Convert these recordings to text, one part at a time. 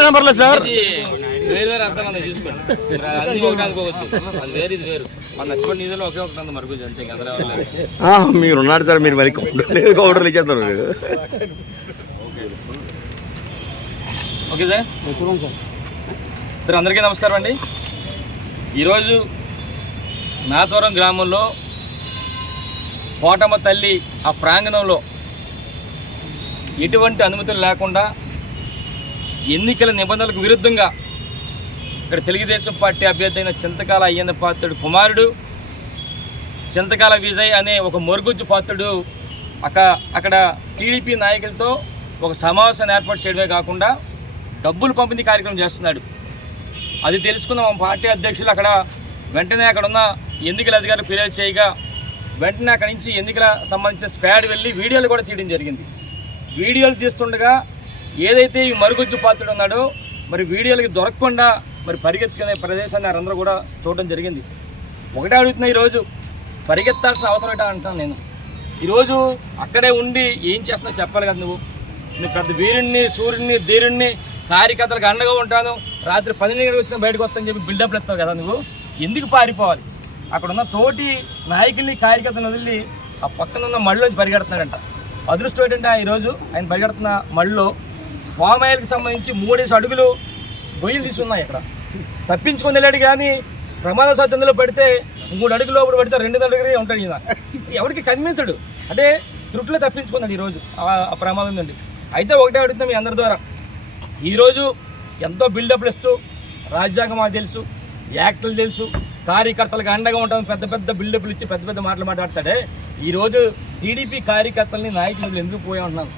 నెంబర్లే sir. వేరు వేరు అర్థం మనం చూసుకోండి. మరి అన్ని ఒకటి అనుకోవచ్చు అది వేరు ఇది వేరు. మన నష్టపడి నిధులు ఒకే ఒకటి ఉంది మరుగుజ్జు అంతే ఇంకా అందరూ ఎవరు లేరు. ఆ, మీరు ఉన్నారు సార్ మీరు మరి కౌంటర్ కౌంటర్లు ఇచ్చేస్తారు మీరు. Okay sir. సార్ అందరికీ నమస్కారం అండి. ఈరోజు నాతోరం గ్రామంలో కోటమ్మ తల్లి ఆ ప్రాంగణంలో ఎటువంటి అనుమతులు లేకుండా ఎన్నికల నిబంధనలకు విరుద్ధంగా ఇక్కడ తెలుగుదేశం పార్టీ అభ్యర్థి అయిన చింతకాల అయ్యన్న పాత్రుడు కుమారుడు చింతకాల విజయ్ అనే ఒక మొరుగుజ్జు పాత్రుడు అక్క అక్కడ టీడీపీ నాయకులతో ఒక సమావేశాన్ని ఏర్పాటు చేయడమే కాకుండా డబ్బులు పంపిణీ కార్యక్రమం చేస్తున్నాడు. అది తెలుసుకున్న మా పార్టీ అధ్యక్షులు అక్కడ వెంటనే అక్కడ ఉన్న ఎన్నికల అధికారులు ఫిర్యాదు చేయగా వెంటనే అక్కడి నుంచి ఎన్నికల సంబంధించిన స్క్వాడ్ వెళ్ళి వీడియోలు కూడా తీయడం జరిగింది. వీడియోలు తీస్తుండగా ఏదైతే ఈ మరుగుజ్జు పాత్రుడు ఉన్నాడో మరి వీడియోలకి దొరకకుండా మరి పరిగెత్తుకునే ప్రదేశాన్ని వారందరూ కూడా చూడడం జరిగింది. ఒకటే అడుగుతున్నా ఈరోజు పరిగెత్తాల్సిన అవసరం ఏంటో అంటాను నేను. ఈరోజు అక్కడే ఉండి ఏం చేస్తున్నావు చెప్పాలి కదా నువ్వు. నువ్వు పెద్ద వీరుణ్ణి సూర్యుడిని ధీరుణ్ణి కార్యకర్తలకు అండగా ఉంటాను. రాత్రి పన్నెండు వచ్చిన బయటకు వస్తాను చెప్పి బిల్డప్లు ఎత్తావు కదా నువ్వు. ఎందుకు పారిపోవాలి? అక్కడ ఉన్న తోటి నాయకుల్ని కార్యకర్తలను వదిలి ఆ పక్కన ఉన్న మళ్ళీ పరిగెడుతున్నాడంట. అదృష్టం ఏంటంటే ఈరోజు ఆయన పరిగెడుతున్న మళ్ళీ వామాయిల్కి సంబంధించి మూడేసి అడుగులు గొయ్యలు తీసుకున్నాయి ఇక్కడ. తప్పించుకొని వెళ్ళాడు కానీ ప్రమాద సత్యంలో పడితే మూడు అడుగులు లోపల పడితే రెండు అడుగులే ఉంటాడు ఈయన. ఎవరికి కనిపించడు అంటే త్రుట్లో తప్పించుకున్నాడు ఈరోజు ఆ- ఆ ప్రమాదం నుండి. అయితే ఒకటే అడుగుతాం మీ అందరి ద్వారా. ఈరోజు ఎంతో బిల్డప్లు ఇస్తూ రాజ్యాంగం మాకు తెలుసు యాక్టర్లు తెలుసు కార్యకర్తలకు అండగా ఉంటాం పెద్ద పెద్ద బిల్డప్లు ఇచ్చి పెద్ద పెద్ద మాటలు మాట్లాడతాడే. ఈరోజు టీడీపీ కార్యకర్తల్ని నాయకులు ఎందుకు పోయా ఉన్నాను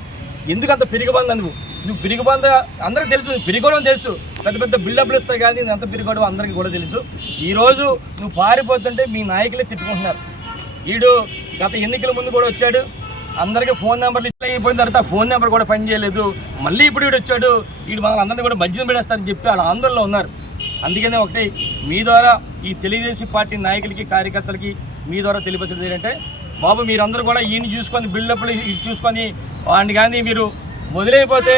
ఎందుకు అంత పిరిగిబంద నువ్వు నువ్వు అందరికీ తెలుసు బిరిగోడం తెలుసు. పెద్ద పెద్ద బిల్డప్లు ఇస్తాయి కానీ అంత ఎంత పిరిగోవడం అందరికీ కూడా తెలుసు. ఈరోజు నువ్వు పారిపోతుంటే మీ నాయకులే తిట్టుకుంటున్నారు. వీడు గత ఎన్నికల ముందు కూడా వచ్చాడు. అందరికీ ఫోన్ నెంబర్లు ఇట్లా అయిపోయిన తర్వాత ఫోన్ నెంబర్ కూడా పని చేయలేదు. మళ్ళీ ఇప్పుడు వీడు వచ్చాడు. వీడు మన అందరినీ కూడా మధ్యన పెడేస్తారని చెప్పి వాళ్ళ ఆందోళనలో ఉన్నారు. అందుకనే ఒకటి మీ ద్వారా ఈ తెలుగుదేశం పార్టీ నాయకులకి కార్యకర్తలకి మీ ద్వారా తెలియపరచడం ఏంటంటే బాబు మీరందరూ కూడా ఈయన చూసుకొని బిల్డప్లు ఇది చూసుకొని వాడిని కానీ మీరు మొదలైపోతే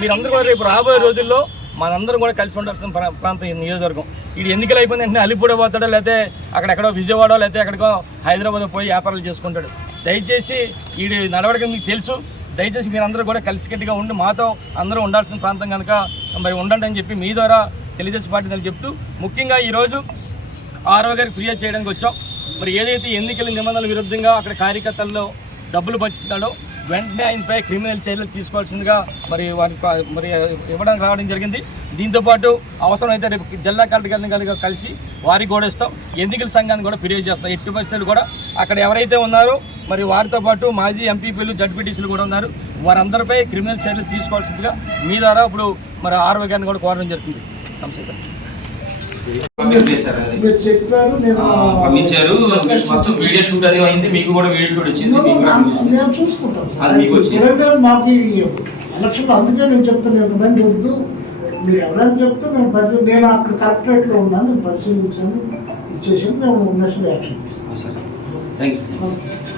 మీరందరూ కూడా రేపు రాబోయే రోజుల్లో మనందరం కూడా కలిసి ఉండాల్సిన ప్రా- ప్రాంతం ఈ నియోజకవర్గం. ఇది ఎన్నికలు అయిపోయింది అంటే అలిపూడ పోతాడో లేకపోతే అక్కడెక్కడో విజయవాడ లేకపోతే ఎక్కడికో హైదరాబాద్ పోయి వ్యాపారాలు చేసుకుంటాడు. దయచేసి ఈ నడవడిక మీకు తెలుసు. దయచేసి మీరందరూ కూడా కలిసికట్టుగా ఉండి మాతో అందరూ ఉండాల్సిన ప్రాంతం కనుక మరి ఉండండి అని చెప్పి మీ ద్వారా తెలియజేసి పార్టీ అని చెప్తూ ముఖ్యంగా ఈరోజు ఆరో గారికి ఫిర్యాదు చేయడానికి వచ్చాం. మరి ఏదైతే ఎన్నికల నిబంధనల విరుద్ధంగా అక్కడ కార్యకర్తల్లో డబ్బులు పంచుతున్నాడో వెంటనే ఆయనపై క్రిమినల్ చర్యలు తీసుకోవాల్సిందిగా మరి వారికి మరి ఇవ్వడానికి రావడం జరిగింది. దీంతోపాటు అవసరమైతే రేపు జిల్లా కలెక్టర్ గారిని కనుక కలిసి వారికి కూడా ఇస్తాం. ఎన్నికల సంఘాన్ని కూడా ఫిర్యాదు చేస్తాం. ఎట్టి పరిస్థితులు కూడా అక్కడ ఎవరైతే ఉన్నారో మరి వారితో పాటు మాజీ ఎంపీపీలు జడ్పీటీసీలు కూడా ఉన్నారు. వారందరిపై క్రిమినల్ చర్యలు తీసుకోవాల్సిందిగా మీ ద్వారా ఇప్పుడు మరి ఆరోగ్యాన్ని కూడా కోరడం జరుగుతుంది. నమస్తే సార్. మీరు చెప్పారు నేను పంపించారు. మొత్తం వీడియో షూట్ అది అయింది మీకు కూడా వీడియో షూట్ వచ్చింది. నేను చూసుకుంటాను అది మీకు వచ్చింది. మాకు ఎలక్షన్ అందుకే నేను చెప్తాను ఎంతమంది వద్దు. మీరు ఎవరైనా చెప్తే నేను పరి నేను అక్కడ కలెక్టరేట్లో ఉన్నాను నేను పరిశీలించాను ఇచ్చేసి మేము నెక్స్ట్ యాక్షన్ సరే. Thank you